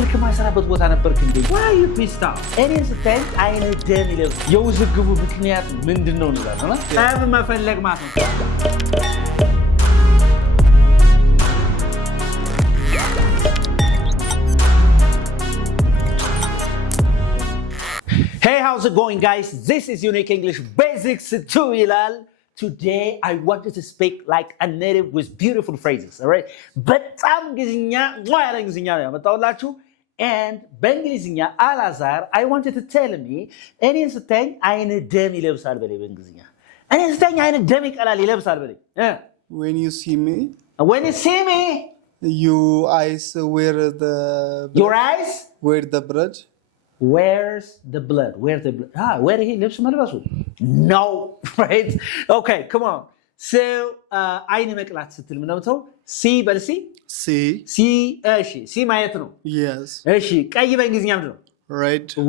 ስልክ ማይሰራበት ቦታ ነበርክ እንዴ? Why are you pissed off? እኔን ስታይ አይነ ደም ይለብ። የውዝግቡ ምክንያት ምንድነው እንላለን? ጠብ መፈለግ ማለት ነው። Hey, how's it going, guys? This is Unique English Basics 2 ይላል. Today I want you to speak like a native with beautiful phrases, all right? በጣም እንግሊዝኛ ያለ እንግሊዝኛ ነው ያመጣሁላችሁ. And በእንግሊዝኛ አላዛር I want you to tell me እኔን ስታኝ አይነ ደም ይለብሳል በለኝ በእንግሊዝኛ. እኔን ስታኝ አይነ ደም ይቀላል ይለብሳል በለኝ. When you see me. When you see me. Your eyes wear the blood. Your eyes? Wear the blood. Where's the blood? Where's the blood? Where he lives መልበሱ? No, right? Okay, come on. So, አይነ መቅላት ስትል ምን ነው? See በል see? See, እሺ see ማየት ነው። Yes. እሺ ቀይ በእንግሊዝኛ ምንድን ነው?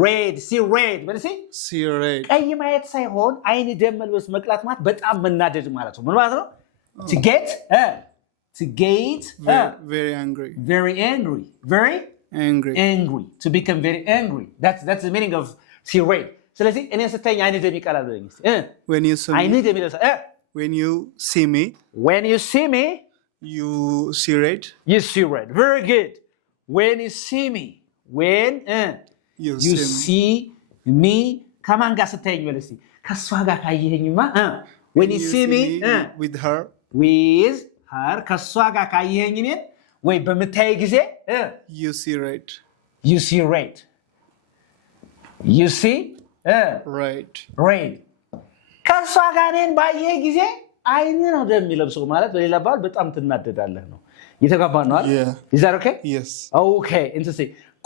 Red. See red በል See red. ቀይ ማየት ሳይሆን አይነ ደም መልበስ መቅላት ማለት በጣም መናደድ ማለት ነው። ምን ማለት ነው? To get very angry. Very angry. Very angry. To become very angry. That's the meaning of see red. ስለዚህ እኔ ስታኝ አይነ ደም ይቀላል በለኝ እስቲ. When you see አይነ me. ደም ይለብሳል. When you see me. When you see me. You see red. You see red. Very good. When you see me. When you see me. ከማን ጋር ስታየኝ በል እስቲ. ከሷ ጋር ካየኸኝማ when you see me with her. With her ከሷ ጋር ካየኸኝ እኔን ወይ በምታይ ጊዜ you see red. You see red. You see red. ከሷ ጋር እኔን ባየህ ጊዜ አይን ነው ደም የሚለብሰው ማለት በሌላ ባል በጣም ትናደዳለህ ነው። የተጋባን ነው አይደል? Yeah. Is that okay? Yes. Okay. እንትን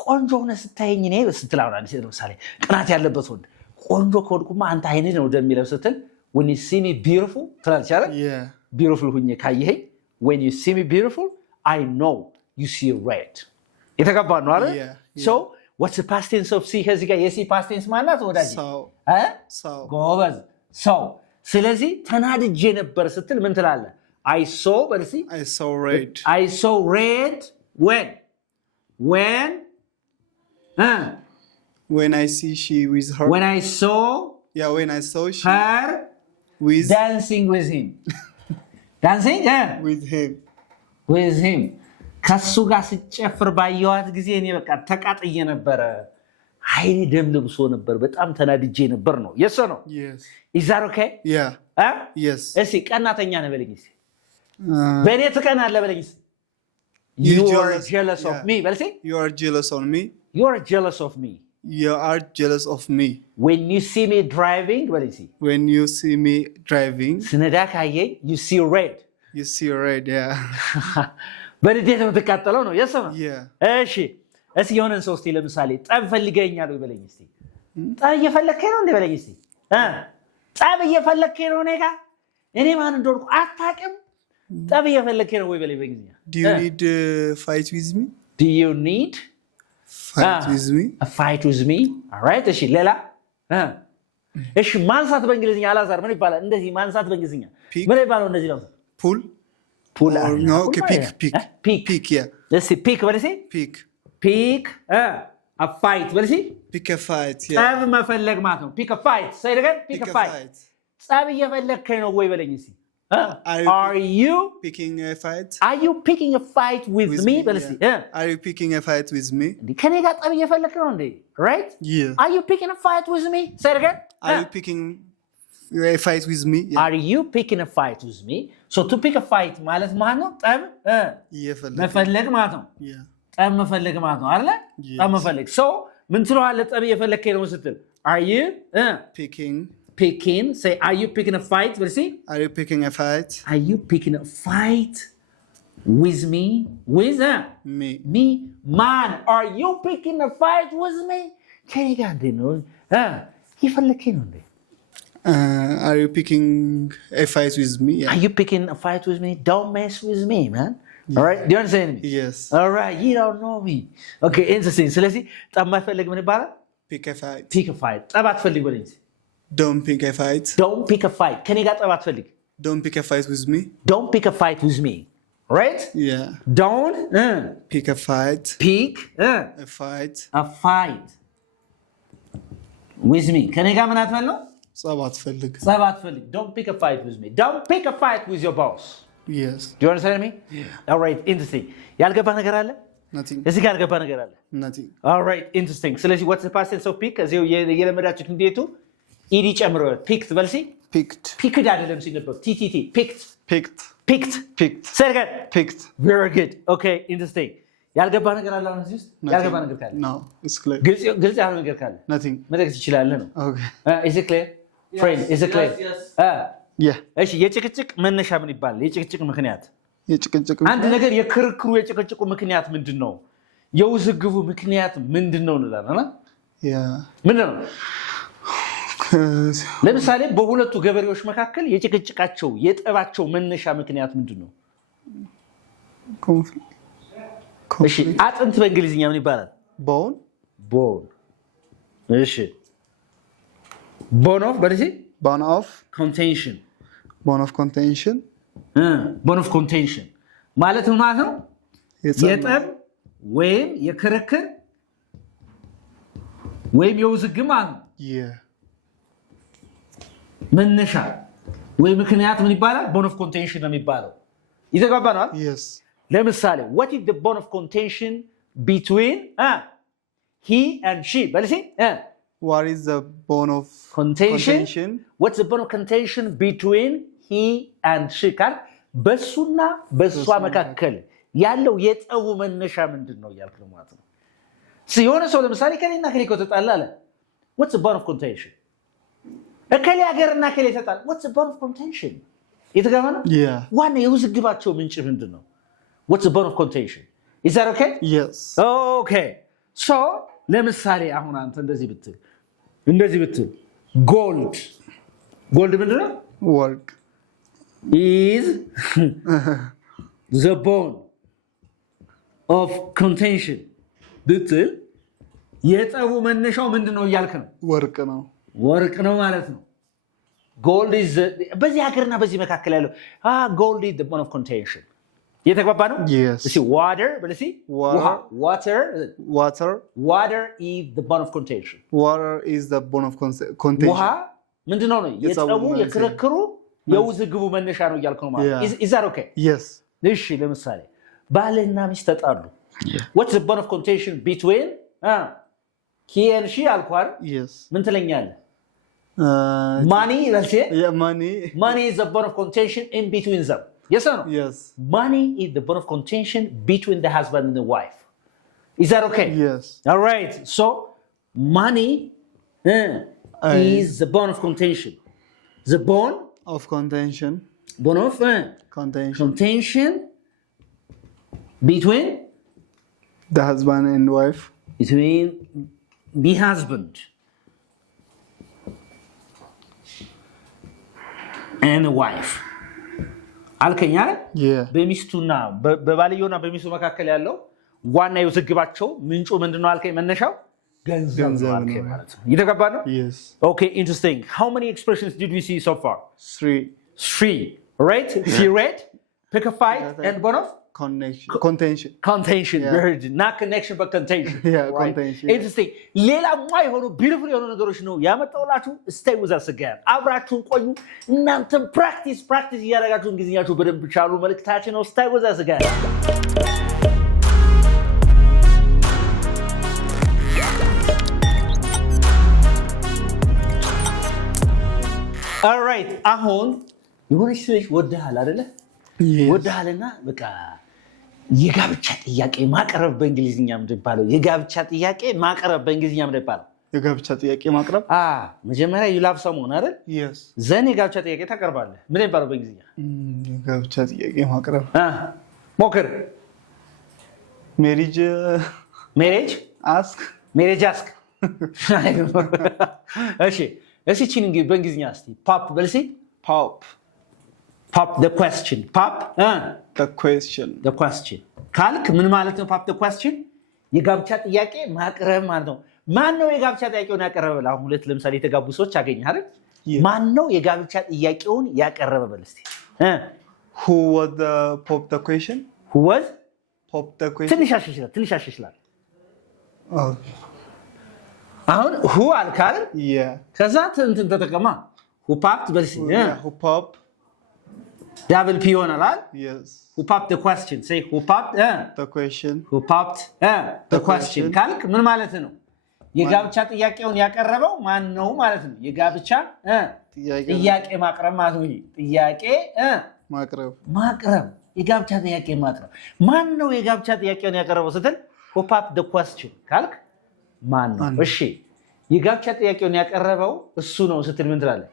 ቆንጆ ሆነ ስታየኝ እኔ ስትላው አንድ ሴት ለምሳሌ ቅናት ያለበት ወንድ ቆንጆ ከወድቁማ አንተ አይን ነው ደም የሚለብሰው ስትል when you see me beautiful ትላለች አይደል? Yeah. Beautiful ሁኜ ካየኸኝ when you see me beautiful I know you see red. የተጋባን ነው አይደል? Yeah. So what's the past tense of see ከዚህ ጋር የሲ past tense ማለት ወዳጅ? So. ጎበዝ ሰው ስለዚህ ተናድጄ ነበር ስትል ምን ትላለህ? I saw red. I saw red when I see she with her. When I saw she her with dancing with him. Dancing? With him. ከሱ ጋር ሲጨፍር ባየዋት ጊዜ እኔ በቃ ተቃጥዬ ነበረ። አይኔ ደም ልብሶ ነበር። በጣም ተናድጄ ነበር ነው። Yes or no? Yes. Is that okay? Yeah. Yes. እሺ ቀናተኛ ነህ በለኝ እስኪ። በእኔ ትቀናለህ በለኝ እስኪ። You are jealous of me በል እስኪ። You are jealous on me. You are jealous of me. You are jealous of me. When you see me driving በለኝ እስኪ። When you see me driving. ስነዳ ካየኝ you see red. You see red, yeah. በንዴት የምትቃጠለው ነው። Yes or no? Yeah. እሺ እስኪ የሆነን ሰው እስኪ ለምሳሌ ጠብ ፈልገኛል ወይ በለኝ እስኪ። ጠብ እየፈለግከኝ ነው እንደ በለኝ እስኪ። ጠብ እየፈለግከኝ ነው እኔ ጋር እኔ ማን እንደሆንኩ አታውቅም። ጠብ እየፈለግከኝ ነው ወይ በለኝ በእንግሊዝኛ። Do you need fight with me? Do you need fight with me? A fight with me? All right. እሺ ሌላ እሺ ማንሳት በእንግሊዝኛ አላዛር ምን ይባላል? እንደዚህ ማንሳት በእንግሊዝኛ ምን ይባላል? እንደዚህ ነው። Pull? No, okay, pick, yeah. Let's see, pick, what is it? Pick, a fight, what is it? Pick a fight, yeah. ጠብ መፈለግ ማለት ነው። Pick a fight, say it again. Pick a fight. ጠብ እየፈለግከኝ ነው ወይ በለኝ እስኪ። Are you picking a fight? Are you picking a fight with me? Are you picking a fight with me? ከኔ ጋር ጠብ እየፈለግክ ነው እንዴ? Right? Yeah. Are you picking a fight with me? Say it again. Are you picking a fight with me? Yeah. Are you picking a fight with me? So to pick a fight ማለት ማለት ነው ጠብ መፈለግ ማለት ነው። Yeah. ጠብ መፈለግ ማለት ነው አይደል? ጠብ መፈለግ። So ምን ትለዋለህ? ጠብ እየፈለግከኝ ነው ስትል Are you picking? Say are you picking a fight? Are you picking a fight? Are you picking a fight with me? With me? Man, are you picking a fight with me? ከኔ ጋር እንዴ ነው እየፈለግከኝ ነው እንዴ? Are you picking a fight with me? Yeah. Are you picking a fight with me? Don't mess with me, man. Yeah. All right? Do you understand me? Yes. All right. You don't know me. Okay, interesting. ስለዚህ ጠብ ማይፈልግ ምን ይባላል? Pick a fight. Pick a fight. ጠብ አትፈልግ በለኝ። Don't pick a fight. Don't pick a fight. ከኔ ጋር ጠብ አትፈልግ. Don't pick a fight with me. Don't pick a fight with me. right? Yeah. Don't pick a fight. pick A fight. a fight with me. ከኔ ጋር ምን አትበል ነው? ጸብ አትፈልግ። ጸብ አትፈልግ. Don't pick a fight with me. Don't pick a fight with your boss. Yes. Do you understand me? Yeah. All right, interesting. ያልገባ ነገር አለ? Nothing. እዚህ ጋር ያልገባ ነገር አለ? Nothing. All right, interesting. ስለዚህ what's the past tense of pick? እዚሁ የለመዳችሁት እንዴቱ ኢዲ ጨምረዋል። picked በልሲ Picked. picked አይደለም ሲነበብ TTT picked. Picked. picked. Picked. Say it again. Picked. Very good. Okay, interesting. ያልገባ ነገር አለ አሁን እዚህ ውስጥ? ያልገባ ነገር ካለ? No, it's clear. ግልጽ ያልሆነ ነገር ካለ? Nothing. መጠቅስ ትችላለህ ነው። Okay. Is it clear? Friend, is it clear? Yes. Yeah. እሺ የጭቅጭቅ መነሻ ምን ይባላል? የጭቅጭቅ ምክንያት የጭቅጭቅ አንድ ነገር የክርክሩ የጭቅጭቁ ምክንያት ምንድን ነው? የውዝግቡ ምክንያት ምንድን ነው እንላለን። Yeah. ምንድን ነው? ለምሳሌ በሁለቱ ገበሬዎች መካከል የጭቅጭቃቸው የጠባቸው መነሻ ምክንያት ምንድን ነው? Conflict. እሺ አጥንት በእንግሊዝኛ ምን ይባላል? Bone. bone። እሺ bone of በለሲ Bone of. contention። Bone of contention. bone of contention ማለት ምን ማለት ነው? የጠብ ወይም የክርክር ወይም የውዝግብ ማለት ነው። Yeah. መነሻ ወይ ምክንያት ምን ይባላል? bone of contention ነው የሚባለው። ይተግባባ ነው። Yes. ለምሳሌ what is the bone of contention between he and she? በለሲ What is the bone of contention? What's the bone of contention between he and she? ካል በሱና በሷ መካከል ያለው የጠቡ መነሻ ምንድን ነው እያልክ ነው ማለት ነው። የሆነ ሰው ለምሳሌ ከሌና ከሌ ተጣላ አለ። What's the bone of contention? እከሌ ሀገርና ከሌ ተጣላ። What's the bone of contention? የተገባ ነው። Yeah. ዋና የውዝግባቸው ምንጭ ምንድን ነው? What's the bone of contention? Is that okay? Yes. Okay. So ለምሳሌ አሁን አንተ እንደዚህ ብትል gold ምንድን ነው? Work. Is the bone of contention ብትል የጠቡ መነሻው ምንድን ነው እያልክ ነው? ወርቅ ነው። ወርቅ ነው ማለት ነው። gold is በዚህ ሀገርና በዚህ መካከል ያለው gold is the bone of contention። የተግባባ ነው? Yes. እሺ water በለሲ water is the bone of contention። Water is the bone of contention። ውሃ ምንድን ነው? የጠቡ የክርክሩ የውዝግቡ መነሻ ነው እያልክ ነው ማለት ነው። Is that okay? Yes. እሺ ለምሳሌ ባልና ሚስት ተጣሉ። What's the bone of contention between he and she አልኳር? Yes. ምን ትለኛለህ? money let's say. Yeah, money is the bone of contention in between them. Yes or no? Yes. Money is the bone of contention between the husband and the wife. Is that okay? Yes. All right. So money is the bone of contention. The bone of contention. Bone of contention between the husband and wife. Between the husband and the wife. አልከኛ በሚስቱና በባልየውና በሚስቱ መካከል ያለው ዋና የውዝግባቸው ምንጩ ምንድነው አልከኝ? መነሻው ገንዘብ ነው አልከኝ ማለት ነው። ይተገባ ነው? Yes. Okay, interesting. How many expressions did we see so far? 3. Right? She read, pick a fight, and bone of contention. Yeah. Very good. Not connection but contention. Yeah, right? contention. Interesting. ሌላ የሆኑ beautiful የሆኑ ነገሮች ነው ያመጣውላችሁ። Stay with us again. አብራችሁን ቆዩ። እናንተም practice እያደረጋችሁ እንግሊዝኛችሁ በደንብ ቻሉ መልእክታችን ነው። Stay with us again. All right. አሁን የሆነች ልጅ ወደሃል አይደለ? ወደሃልና በቃ የጋብቻ ጥያቄ ማቅረብ በእንግሊዝኛ ምንድን ይባላል? የጋብቻ ጥያቄ ማቅረብ በእንግሊዝኛ ምንድን ይባላል? የጋብቻ ጥያቄ ማቅረብ መጀመሪያ you love someone አይደል? Yes. ዘን የጋብቻ ጥያቄ ታቀርባለህ። ምን ይባላል በእንግሊዝኛ? የጋብቻ ጥያቄ ማቅረብ ሞክር። ask. እሺ እቺን እንግዲህ በእንግሊዝኛ እስቲ ፖፕ በልሲ። Pop the question. The question. ካልክ ምን ማለት ነው? Pop the question የጋብቻ ጥያቄ ማቅረብ ማለት ነው። ማን ነው የጋብቻ ጥያቄውን ያቀረበ? አሁን ሁለት ለምሳሌ የተጋቡ ሰዎች አገኘህ አይደል? ማን ነው የጋብቻ ጥያቄውን ያቀረበ? በል እስቲ Who was the pop the question? Who was? Pop the question. ትንሽ ያሻሽላል። Oh. አሁን who አልካል? Yeah. ከዛ እንትን ተጠቀማ who popped በልሲ Who pop? double p ይሆናል። Yes. Who popped the question? Say who popped the question. Who popped the question? ካልክ ምን ማለት ነው? የጋብቻ ጥያቄውን ያቀረበው ማን ነው ማለት ነው። የጋብቻ ጥያቄ ማቅረብ ማለት ነው። ጥያቄ ማቅረብ የጋብቻ ጥያቄ ማቅረብ ማን ነው? የጋብቻ ጥያቄውን ያቀረበው ስትል who popped the question ካልክ ማን ነው? እሺ የጋብቻ ጥያቄውን ያቀረበው እሱ ነው ስትል ምን ትላለህ?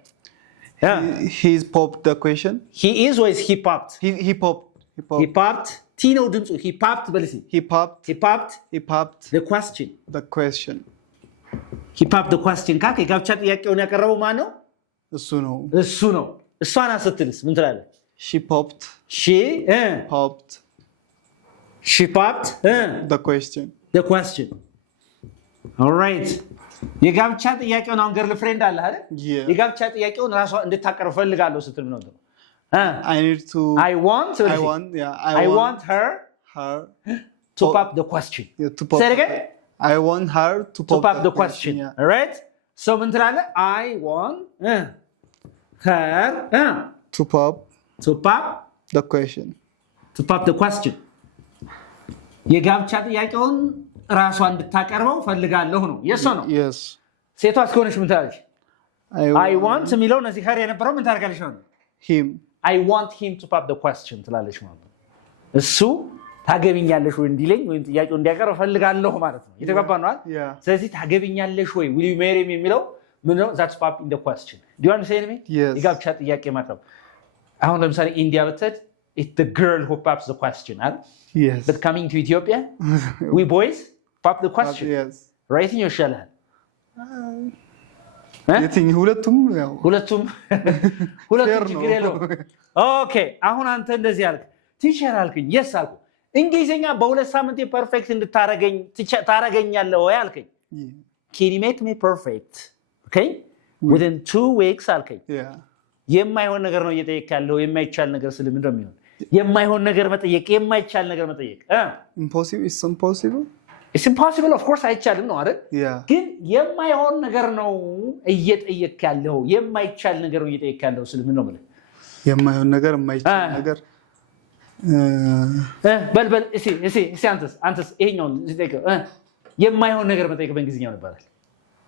He's popped the question. He is or is he popped? He popped. He popped. T ነው ድምፁ። He popped በልሲ He popped the question. The question. He popped the question ካልክ የጋብቻ ጥያቄውን ያቀረበው ማን ነው? እሱ ነው። እሷ ናት ስትልስ ምን ትላለህ? She popped. She popped. She popped the question. The question. All right. የጋብቻ ጥያቄውን አሁን ገርል ፍሬንድ አለ አይደል? የጋብቻ ጥያቄውን ራሷ እንድታቀርብ ፈልጋለሁ ስትል ነው። I want her to pop the question. Say it again. I want her to pop the question. All right? So ምን ትላለህ? I want her to pop the question. To pop the question. የጋብቻ ጥያቄውን ራሷ እንድታቀርበው ፈልጋለሁ ነው። የሷ ነው። Yes. ሴቷ እስከሆነች ምን ትላለች? I want የሚለው እዚህ ኸር የነበረው ምን ታደርጋለች ማለት ነው? Him. I want him to pop the question ትላለች ማለት ነው። እሱ ታገቢኛለሽ ወይ እንዲለኝ ወይም ጥያቄው እንዲያቀርብ ፈልጋለሁ ማለት ነው። የተገባን ነው አይደል? ስለዚህ ታገቢኛለሽ ወይ will you marry me የሚለው ምን ነው? That's popping the question. Do you understand me? የጋብቻ ጥያቄ ማቅረብ። አሁን ለምሳሌ ኢንዲያ ብትሄድ it's the girl who pops the question አይደል? Yes. But coming to Ethiopia we boys pop the question. Yes. Right in your shell. ሁለቱም ችግር የለውም። ኦኬ አሁን አንተ እንደዚህ አልክ ቲቸር አልክኝ የስ አልኩ እንግሊዝኛ በሁለት ሳምንት ፐርፌክት እንድታረገኝ ታረገኛለህ ወይ አልከኝ። can you make me perfect okay within 2 weeks አልከኝ። የማይሆን ነገር ነው እየጠየቅ ያለው የማይቻል ነገር ስለምን ነው የሚሆን? የማይሆን ነገር መጠየቅ የማይቻል ነገር መጠየቅ It's impossible of course አይቻልም ነው አይደል? ግን የማይሆን ነገር ነው እየጠየቅ ያለው የማይቻል ነገር ነው እየጠየቅ ያለው ስለምን ነው ማለት? የማይሆን ነገር የማይቻል ነገር በል እሺ አንተስ ይሄኛው ዝጠይቅ የማይሆን ነገር መጠየቅ በእንግሊዝኛው ይባላል።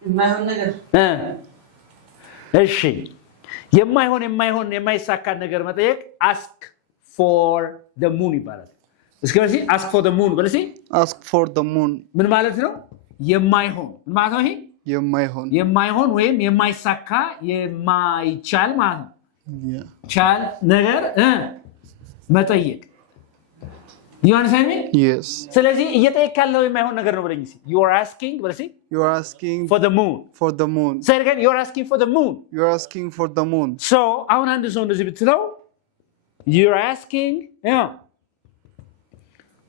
የማይሆን ነገር እሺ የማይሆን የማይሳካ ነገር መጠየቅ ask for the moon ይባላል። እስከዚህ ask for the moon በለሲ ask for the moon ምን ማለት ነው? የማይሆን ምን ማለት ነው? ይሄ የማይሆን ወይም የማይሳካ የማይቻል ማለት ነው። ቻል ነገር መጠየቅ You understand me? Yes. ስለዚህ እየጠየቅ ያለው የማይሆን ነገር ነው ብለኝ እስኪ You are asking for the moon. For the moon. Say it again. You are asking for the moon. You are asking for the moon. So አሁን አንድ ሰው እንደዚህ ብትለው You are asking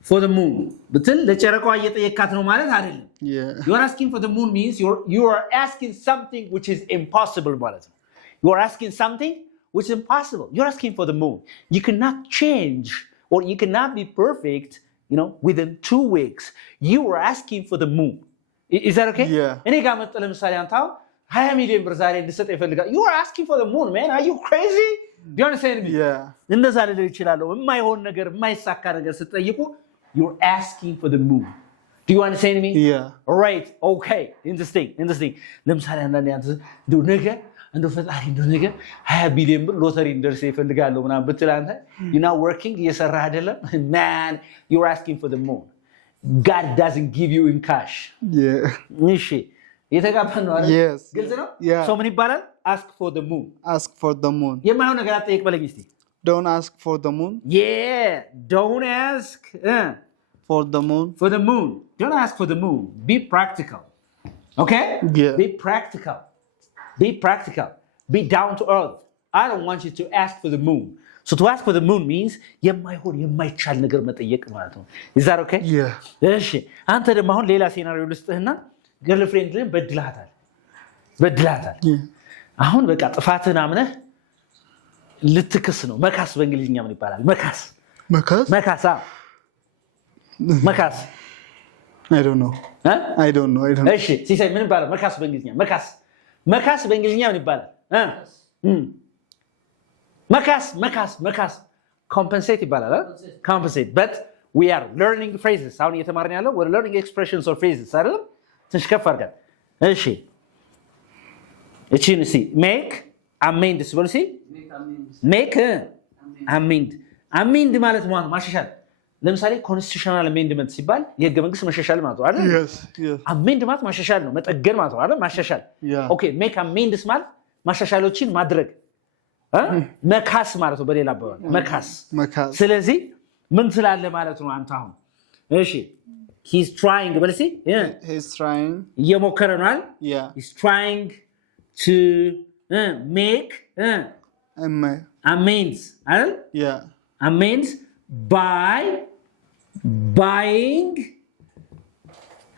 for the moon ብትል ለጨረቃዋ እየጠየካት ነው ማለት አይደለም። You are asking for the moon means you are asking something which is impossible ማለት ነው። You are asking something which is impossible. You are asking for the moon. You cannot change or you cannot be perfect, within 2 weeks. You are asking for the moon. Is that okay? Yeah. እኔ ጋር መጥተህ ለምሳሌ አንተ 20 ሚሊዮን ብር ዛሬ እንድሰጥ ይፈልጋል። You are asking for the moon, man. Are you crazy? Do you understand me? Yeah. እንደዛ ልል ይችላልው የማይሆን ነገር የማይሳካ ነገር ስትጠይቁ You're asking for the moon. Do you understand me? Yeah. All right. Okay. Interesting. ለምሳሌ አንዳንዴ አንተ እንደው ፈጣሪ እንደው ነገር 20 ቢሊዮን ብር ሎተሪ እንደርሰ ይፈልጋለሁ ምናምን ብትል አንተ you're not working እየሰራህ አይደለም man you're asking for the moon. God doesn't give you in cash. Yeah. እሺ የተጋባን ነው አይደል? Yes. ግልጽ ነው? Yeah. So ምን ይባላል? Ask for the moon. Ask for the moon. የማይሆን ነገር አትጠይቅ በለኝ እስቲ Don't ask for the moon. Yeah. Don't ask for the moon. For the moon. Don't ask for the moon. Be practical. Okay? Yeah. Be practical. Be down to earth. I don't want you to ask for the moon. So to ask for the moon means የማይቻል ነገር መጠየቅ ማለት ነው። Is that okay? Yeah. እሺ አንተ ደግሞ አሁን ሌላ ሴናሪዮ ልስጥህና ገርልፍሬንድህን በድላታል። አሁን በቃ ጥፋትህን አምነህ ልትክስ ነው መካስ በእንግሊዝኛ ምን ይባላል መካስ መካስ መካስ I don't know እሺ ሲሳይ ምን ይባላል መካስ በእንግሊዝኛ መካስ በእንግሊዝኛ ምን ይባላል መካስ compensate ይባላል compensate but we are learning phrases አሁን እየተማርን ያለው we're learning expressions or phrases አይደል ትንሽ ከፍ አድርገን እሺ እቺን እስቲ make amends ብሎ እስቲ make amend ማለት ማሻሻል ለምሳሌ ኮንስቲቱሽናል አሜንድመንት ሲባል የህገ መንግስት ማሻሻል ማለት ነው አይደል አሜንድ ማለት ማሻሻል ነው መጠገን ማለት ነው አይደል ማሻሻል ኦኬ make amends ማለት ማሻሻሎችን ማድረግ መካስ ማለት ነው በሌላ አባባል መካስ ስለዚህ ምን ትላለ ማለት ነው አንተ አሁን እሺ he's trying በልሲ he's trying እየሞከረ ነው አይደል he's trying to make amends አይደል amends by buying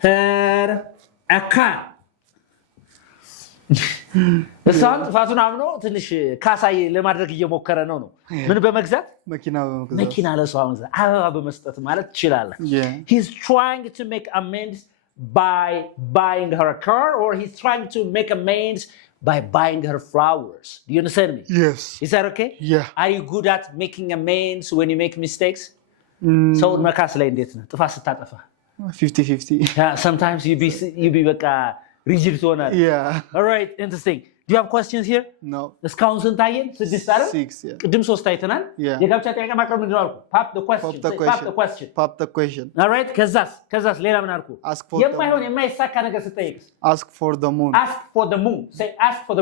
her a car እሷን ጥፋቱን አምኖ ትንሽ ካሳይ ለማድረግ እየሞከረ ነው ምን በመግዛት መኪና ለሷ መግዛት አበባ በመስጠት ማለት ይችላል he's trying to make amends by buying her a car or he's trying to make amends by buying her flowers do you understand me yes is that okay are you good at making amends when you make mistakes so መካስ ላይ እንዴት ነው ጥፋት ስታጠፋ 50-50 yeah sometimes you be በቃ rigid ሆናል all right interesting do you have questions here no እስካሁን ስንታየን 6 አይደል 6 ቅድም 3 አይተናል የጋብቻ ጥያቄ ማቅረብ ምንድነው አልኩ pop the question all right ከዛስ ሌላ ምን አልኩ የማይሆን የማይሳካ ነገር ስትጠይቅስ ask for the moon say ask for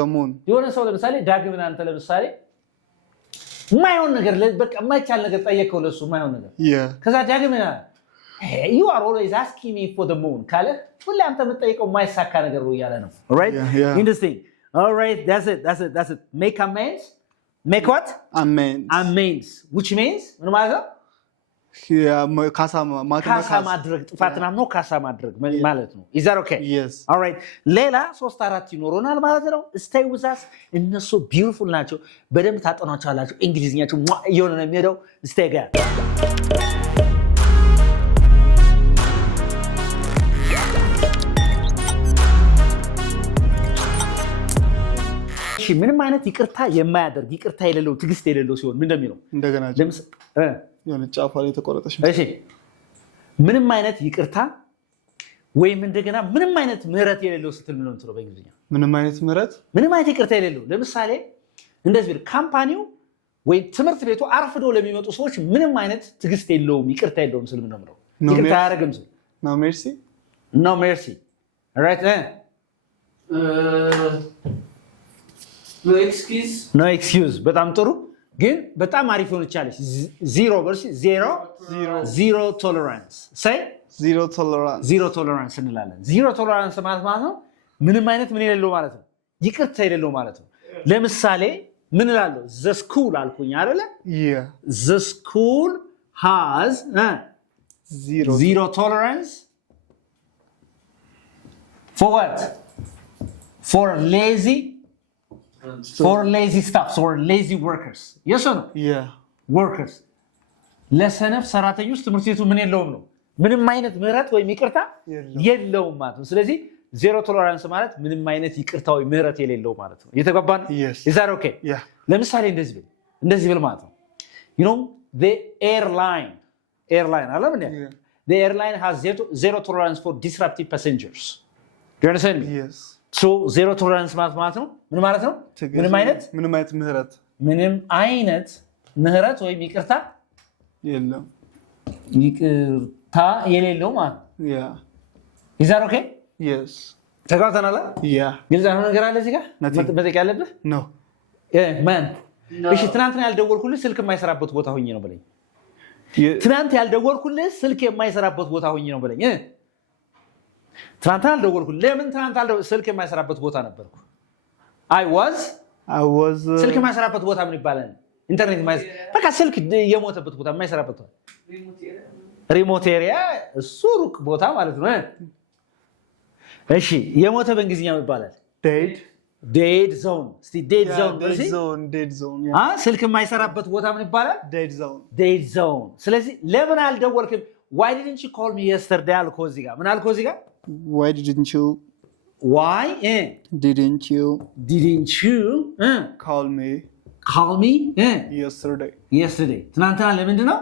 the moon የሆነ ሰው ለምሳሌ ዳግምን አንተ ለምሳሌ የማይሆን ነገር በቃ የማይቻል ነገር ጠየቀው ለሱ የማይሆን ነገር ከዛ ዳግምን you are always asking me for the moon ካለ ሁሌ አንተ የምትጠይቀው የማይሳካ ነገር ነው ያለ ነው all right interesting all right that's it make amends make what amends which means ምን ማለት ነው ካሳ ማድረግ ጥፋትን አምኖ ካሳ ማድረግ ማለት ነው is that okay yes all right ሌላ 3-4 ይኖርናል ማለት ነው stay with us እነሱ beautiful ናቸው በደንብ ታጠናቸዋላችሁ እንግሊዝኛቸው እየሆነ ነው የሚሄደው stay ጋር ምንም አይነት ይቅርታ የማያደርግ ይቅርታ የሌለው ትግስት የሌለው ሲሆን ምን እንደሚለው እንደገና የሆነ ጫፋ ላይ ተቆረጠሽ እሺ ምንም አይነት ይቅርታ ወይም እንደገና ምንም አይነት ምህረት የሌለው ስትል ምን ነው በእንግሊዝኛ ምንም አይነት ምህረት ምንም አይነት ይቅርታ የሌለው ለምሳሌ እንደዚህ ቢል ካምፓኒው ወይ ትምህርት ቤቱ አርፍዶ ለሚመጡ ሰዎች ምንም አይነት ትግስት የለውም ይቅርታ የለውም ስል ምን ነው ይቅርታ ያደርግም ስል no mercy right no excuse በጣም ጥሩ ግን በጣም አሪፍ ሆነ ቻለች zero tolerance say zero tolerance እንላለን zero tolerance ማለት ነው ምንም አይነት ምን የሌለው ማለት ነው ይቅርታ የሌለው ማለት ነው ለምሳሌ ምን እላለሁ the school አልኩኝ አይደለ the school has zero tolerance for what for lazy stuff or lazy workers yes or no workers ለሰነፍ ሰራተኞች ትምህርት ቤቱ ምን የለውም ነው ምንም አይነት ምህረት ወይ ይቅርታ የለውም ማለት ነው ስለዚህ ዜሮ ቶለራንስ ማለት ምንም አይነት ይቅርታ ወይ ምህረት የሌለው ማለት ነው የተገባን is that okay ለምሳሌ እንደዚህ ብል ማለት ነው you know the airline አለ ምን the airline has zero tolerance for disruptive passengers do you understand me yes so zero tolerance ማለት ነው ምን ማለት ነው ምንም አይነት ምህረት ወይ ይቅርታ የሌለው ማለት is that okay yes ተጋውተናል ግልጽ ነው ነገር አለ እዚህ ጋር መጠቅ ያለብህ no man እሺ ትናንትና ያልደወልኩልህ ስልክ የማይሰራበት ቦታ ሆኜ ነው በለኝ ትናንት ያልደወልኩልህ ስልክ የማይሰራበት ቦታ ሆኜ ነው በለኝ ትናንት ያልደወልኩልህ ለምን ትናንት ስልክ የማይሰራበት ቦታ ነበርኩ I was ስልክ የማይሰራበት ቦታ ምን ይባላል ኢንተርኔት በቃ ስልክ የሞተበት ቦታ የማይሰራበት ቦታ ሪሞት ኤሪያ እሱ ሩቅ ቦታ ማለት ነው እሺ የሞተ በእንግሊዝኛ ይባላል dead dead zone እስቲ dead Yeah, zone dead በዚህ zone, dead zone. Yeah. ስልክ የማይሰራበት ቦታ ምን ይባላል? Dead zone. dead zone። ስለዚህ ለምን አልደወልክም? why didn't you call me yesterday አልኩህ እዚህ ጋር ምን አልኩህ እዚህ ጋር Why didn't you why didn't you call me yesterday? ትናንትና ለምንድን ነው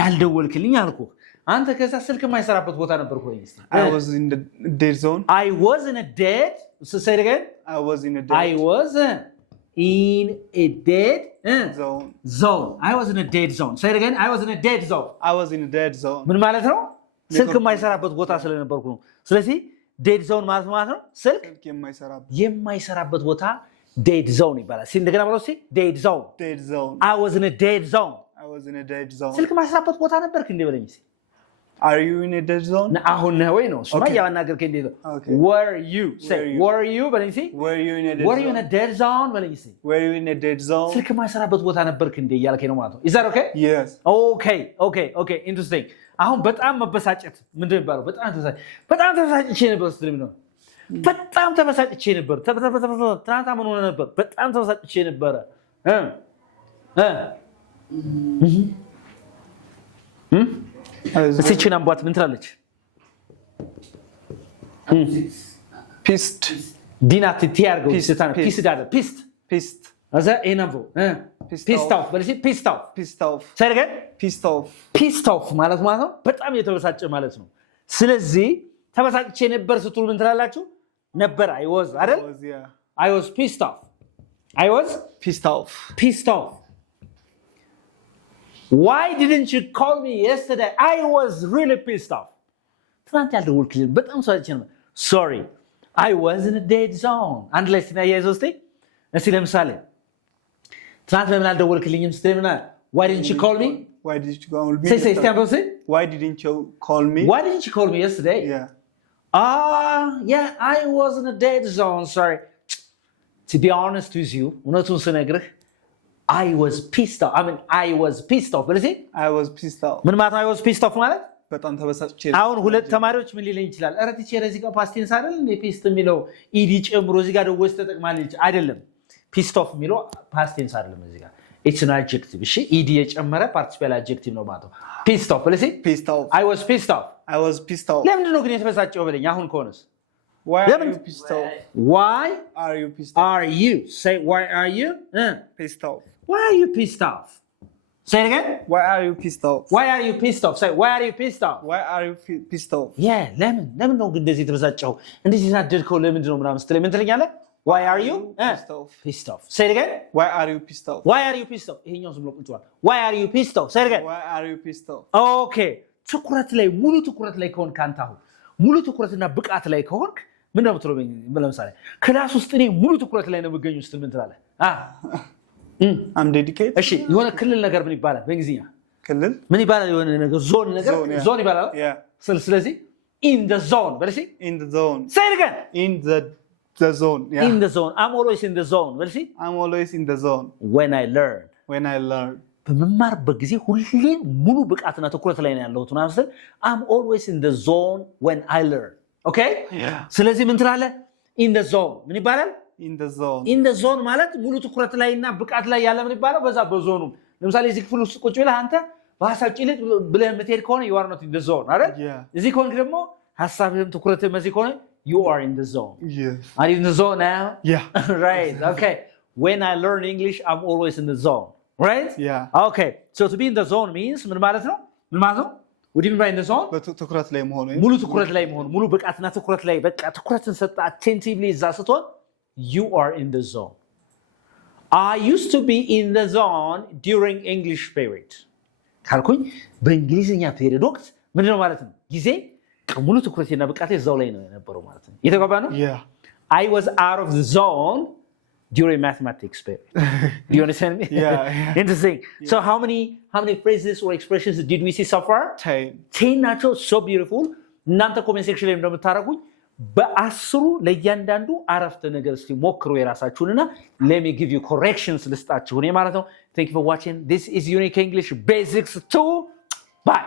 ያልደወልክልኝ አልኩህ። አንተ ከዛ ስልክ የማይሰራበት ቦታ ነበርኩ ወይ? I was in the dead zone. I was in a dead say it again. I was in a dead I was in a dead zone. I was in a dead zone. Say it again. I was in a dead zone. I was in a dead zone. ምን ማለት ነው? ስልክ የማይሰራበት ቦታ ስለነበርኩ ነው። ስለዚህ dead zone ማለት ነው ስልክ የማይሰራበት ቦታ dead zone ይባላል። እንደገና ብለው dead zone. I was in a dead zone. ስልክ የማይሰራበት ቦታ ነበርክ እንዴ በለኝ እስኪ። Are you in a dead zone? አሁን ነው ወይ ነው? እሱማ ያናገርከኝ እንዴ ነው? Were you? Say were you በለኝ እስኪ። Were you in a dead zone በለኝ እስኪ። Were you in a dead zone? ስልክ የማይሰራበት ቦታ ነበርክ እንዴ እያልከኝ ነው ማለት ነው። Is that okay? Yes. Okay. Interesting. አሁን በጣም መበሳጨት ምንድን ነው የሚባለው? በጣም ተበሳጭቼ ነበር ስትል ነው። በጣም ተበሳጭቼ ነበር። ትናንት ምን ሆነ ነበር? በጣም ተበሳጭቼ ነበረ። እቺን አንቧት ምን ትላለች? pissed ዲናት ቲያርጎ ስታን pissed አይደል? pissed አዛ ኤናቮ pissed off በለሲ pissed off ሰረገ pissed off ማለት ነው በጣም የተበሳጨ ማለት ነው። ስለዚህ ተበሳጭቼ ነበር ስትሉ ምን ትላላችሁ? ነበር I was አይደል? I was pissed off. Why didn't you call me yesterday? I was really pissed off. ትናንት ያልደወልክልኝ በጣም ተበሳጭቼ ነበር። Sorry. I was in a dead zone. አንድ ላይ ሲናያይዘው እስቲ ለምሳሌ ትናንት ለምን አልደወልክልኝም ስትል ምን አለ? Why didn't you call me? Why didn't you call me? Say stand up say. Why didn't you call me? Why didn't you call me yesterday? Yeah. Yeah, I was in a dead zone. Sorry. To be honest with you, እውነቱን ስነግርህ I was pissed off. I was pissed off. በለሲ I was pissed off. ምን ማለት I was pissed off ማለት? በጣም ተበሳጭቼ አሁን ሁለት ተማሪዎች ምን ሊለኝ ይችላል? ኧረ ቲቸር እዚህ ጋር ፓስት ቴንስ አይደል እንዴ ፒስት የሚለው ኢዲ ጨምሮ እዚህ ጋር ደወስ ተጠቅማለች አይደለም። ፒስት ኦፍ የሚለው ፓስት ቴንስ አይደለም እዚህ ጋር it's an adjective እሺ ኢዲ የጨመረ ፓርቲሲፓል adjective ነው ማለት ነው። pissed off በለሲ I was pissed off. ለምንድን ነው ግን የተበሳጨው በለኝ አሁን ከሆነስ Why are you pissed off? Why are you pissed off? Are you? Say why are you? Pissed off. Why are you pissed off? Say it again. Why are you pissed off? Why are you pissed off? Say why are you pissed off? Why are you pissed off? Yeah, ለምን ነው ግን እንደዚህ የተበሳጨው? እንደዚህ ተናደድከው ለምንድን ነው ምናምን ስትለኝ ምን ትለኛለህ? Why are you pissed off? Say it again. Why are you pissed off? Why are you pissed off? ይሄኛው ዝም ብሎ ቁጭ ብሏል። Why are you pissed off? Say it again. Why are you pissed off? Okay. ትኩረት ላይ ሙሉ ትኩረት ላይ ከሆንክ አንተ አሁን ሙሉ ትኩረትና ብቃት ላይ ከሆንክ ምን ነው የምትለው? ለምሳሌ ክላስ ውስጥ እኔ ሙሉ ትኩረት ላይ ነው የምገኘው ስትል ምን ትላለህ? I'm dedicated. እሺ የሆነ ክልል ነገር ምን ይባላል በእንግሊዝኛ? ክልል ምን ይባላል? የሆነ ነገር ዞን ይባላል። ስለዚህ in the zone በለሲ in the zone. Say it again. In the zone. Yeah. In the zone. I'm always in the zone በለሲ I'm always in the zone. When I learn. በመማርበት ጊዜ ሁሌ ሙሉ ብቃትና ትኩረት ላይ ነው ያለሁት ማለት ነው። I'm always in the zone when I learn. Okay? Yeah. ስለዚህ ምን ትላለህ? In the zone. ምን ይባላል? In the zone ማለት ሙሉ ትኩረት ላይና ብቃት ላይ ያለ ምን ይባላል? በዛ በዞኑ ለምሳሌ እዚህ ክፍል ውስጥ ቁጭ ብለህ አንተ በሐሳብ ጭልጥ ብለህ የምትሄድ ከሆነ you are not in the zone አይደል? እዚህ ከሆንክ ደግሞ ሐሳብህም ትኩረትህም እዚህ ከሆነ you are in the zone. Yes. Are you in the zone now? Yeah. Right. Okay. When I learn English, I'm always in the zone. Right? Yeah. Okay. So to be in the zone means ምን ማለት ነው? What do you mean by in the zone? በትኩረት ላይ መሆን ሙሉ ትኩረት ላይ መሆን ሙሉ ብቃትና ትኩረት ላይ በቃ ትኩረትን ሰጣ attentively እዛ ስትሆን you are in the zone. I used to be in the zone during English period. ካልኩኝ በእንግሊዝኛ ፔሪድ ወቅት ምንድነው ማለት ነው? ጊዜ ሙሉ ትኩረትና ብቃቴ እዛው ላይ ነው የነበረው ማለት ነው። የተጓባ ነው? Yeah. I was out of the zone during mathematics period. Do you understand me? Yeah. Interesting. Yeah. So how many phrases or expressions did we see so far? 10 ናቸው። So beautiful. እናንተ ኮሜንት ሴክሽን ላይ እንደምታረጉኝ በአስሩ ለእያንዳንዱ አረፍተ ነገር እስቲ ሞክሩ የራሳችሁንና let me give you corrections ልስጣችሁ እኔ ማለት ነው። Thank you for watching. This is Unique English Basics 2. Bye.